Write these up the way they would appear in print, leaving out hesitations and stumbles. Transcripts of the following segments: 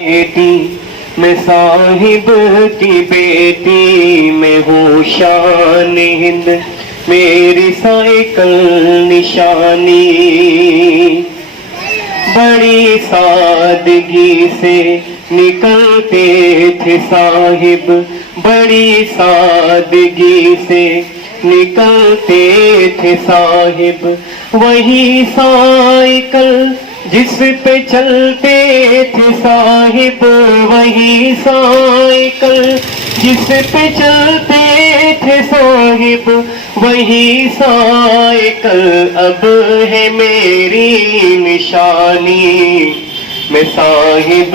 बेटी मैं साहिब की बेटी मैं हूँ शान हिंद मेरी साइकिल निशानी। बड़ी सादगी से निकलते थे साहिब, बड़ी सादगी से निकलते थे साहिब। वही साइकिल जिस पे चलते थे साहिब, वही साइकिल जिस पे चलते थे साहिब, वही साइकिल अब है मेरी निशानी। मैं साहिब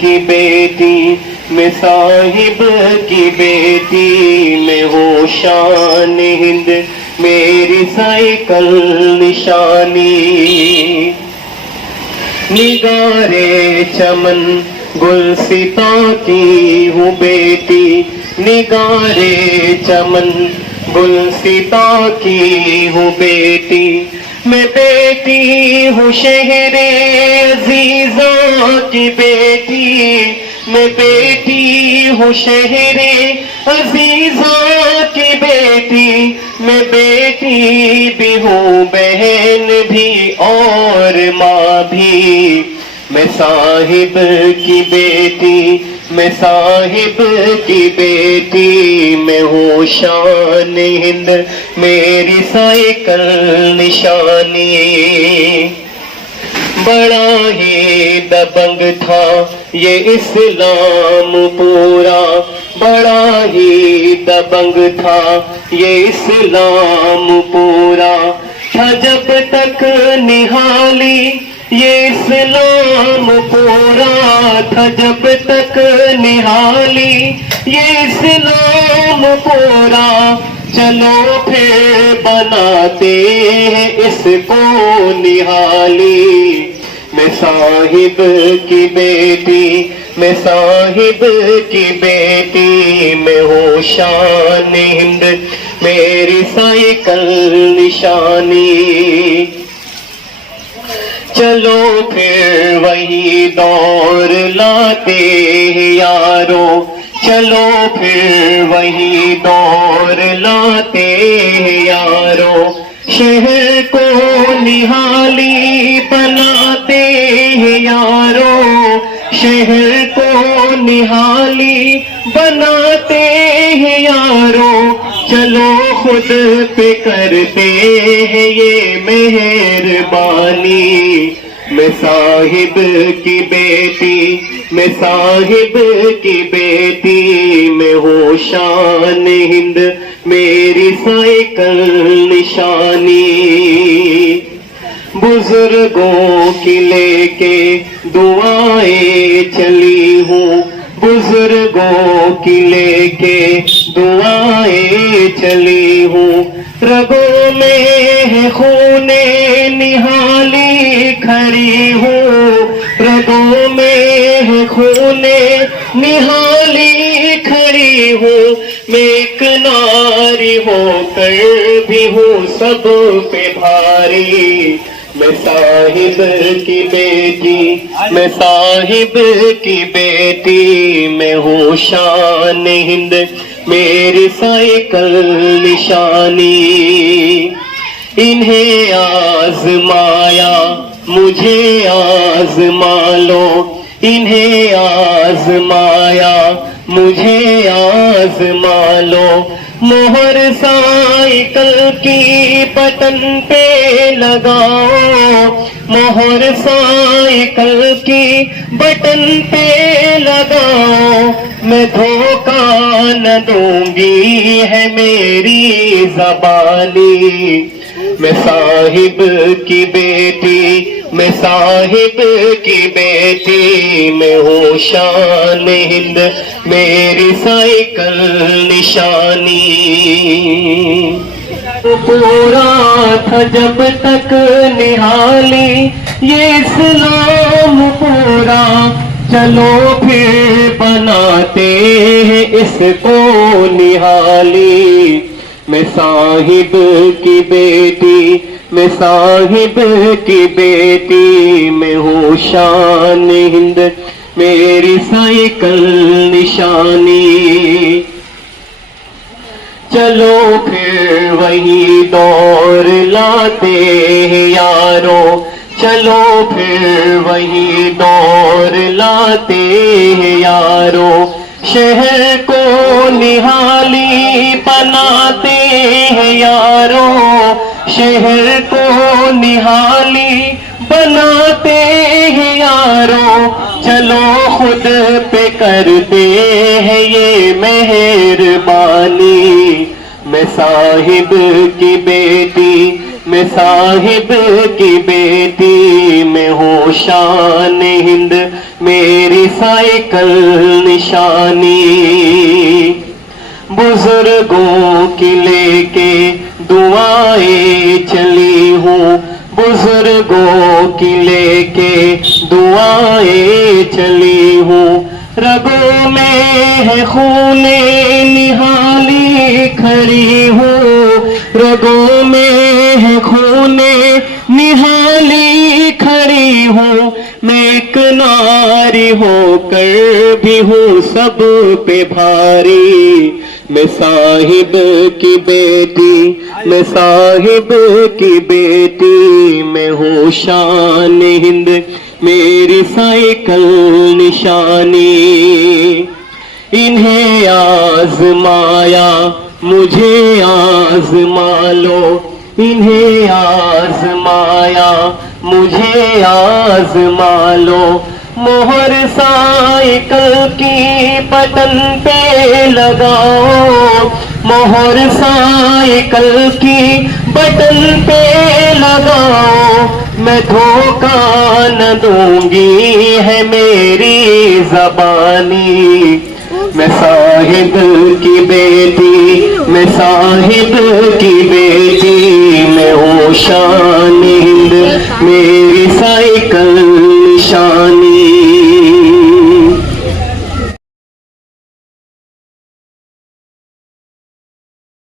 की बेटी, मैं साहिब की बेटी मैं हूँ शान हिंद मेरी साइकिल निशानी। निगारे चमन गुलसिता की हूँ बेटी, निगारे चमन गुलसिता की हूँ बेटी। मैं बेटी हूँ शहरे अजीज़ों की बेटी, मैं बेटी हूँ शहरे अजीज़ों की बेटी। मैं बेटी भी हूँ बहन भी और माँ भी। मैं साहिब की बेटी, मैं साहिब की बेटी मैं हूँ शान हिंद मेरी साइकिल निशानी। बड़ा ही दबंग था ये इस्लाम पूरा, बड़ा ही दबंग था ये इस्लाम पूरा। था जब तक निहाली ये इस्लाम पूरा, था जब तक निहाली ये इस्लाम पूरा। चलो फिर बनाते हैं इसको निहाली। मैं साहिब की बेटी, मैं साहिब की बेटी मैं हूँ शान हिंद मेरी साइकिल निशानी। चलो फिर वही दौर लाते हैं यारो, चलो फिर वही दौर लाते हैं यारो। शहर को निहाली बनाते हैं यारो, शहर को निहाली बनाते हैं यारो। चलो खुद पे करते हैं ये मेहरबानी। मैं साहिब की बेटी, मैं साहिब की बेटी मैं हूँ शान हिंद मेरी साइकिल निशानी। बुजुर्गों की लेके दुआएं चली हूँ, बुजुर्गों की लेके दुआएं चली हूँ। रगों में है खूने निहाली खड़ी हूँ, रगों में है खूने निहाली खड़ी हूँ। मैं एक नारी होकर भी हूँ सब पे भारी। मैं साहिब की बेटी, मैं साहिब की बेटी मैं हूँ शान हिंद मेरी साइकिल निशानी। इन्हें आजमाया मुझे आजमा लो, इन्हें आजमाया मुझे आजमा लो। मोहर साइकिल की बटन पे लगाओ, मोहर साइकिल की बटन पे लगाओ। मैं धोखा न दूंगी है मेरी ज़बानी। मैं साहिब की बेटी, मैं साहिब की बेटी मैं हूँ शान हिंद मेरी साइकिल निशानी। पूरा था जब तक निहाली ये इस्लाम पूरा। चलो फिर बनाते हैं इसको निहाली। मैं साहिब की बेटी, मैं साहिब की बेटी मैं हूँ शान हिंद मेरी साइकिल निशानी। चलो फिर वही दौर लाते हैं यारो, चलो फिर वही दौर लाते हैं यारो। शहर को निहाली बनाते हैं यारो, शहर को निहाली बनाते हैं यारो। चलो खुद पे करते हैं ये मेहरबानी। मैं साहिब की बेटी, मैं साहिब की बेटी, मैं हूँ शान हिंद, मेरी साइकिल निशानी। बुजुर्गों की लेके दुआएं चली हूँ, बुजुर्गों की लेके दुआएं चली हूँ। रगों में है खूने निहाली खड़ी हूँ, रगों में है खूने निहाली खड़ी हूँ। मैं एक नारी होकर भी हूँ सब पे भारी। मैं साहिब की बेटी, मैं साहिब की बेटी, मैं हूँ शान हिंद, मेरी साइकिल निशानी। इन्हें आजमाया मुझे आजमा लो, इन्हें आजमाया मुझे आजमा लो। मोहर साइकिल की बटन पे लगाओ, मोहर साइकिल की बटन पे लगाओ। मैं धोखा न दूंगी है मेरी जबानी। मैं साहिब की बेटी, मैं साहिब की बेटी, मैं हूँ शान हिंद,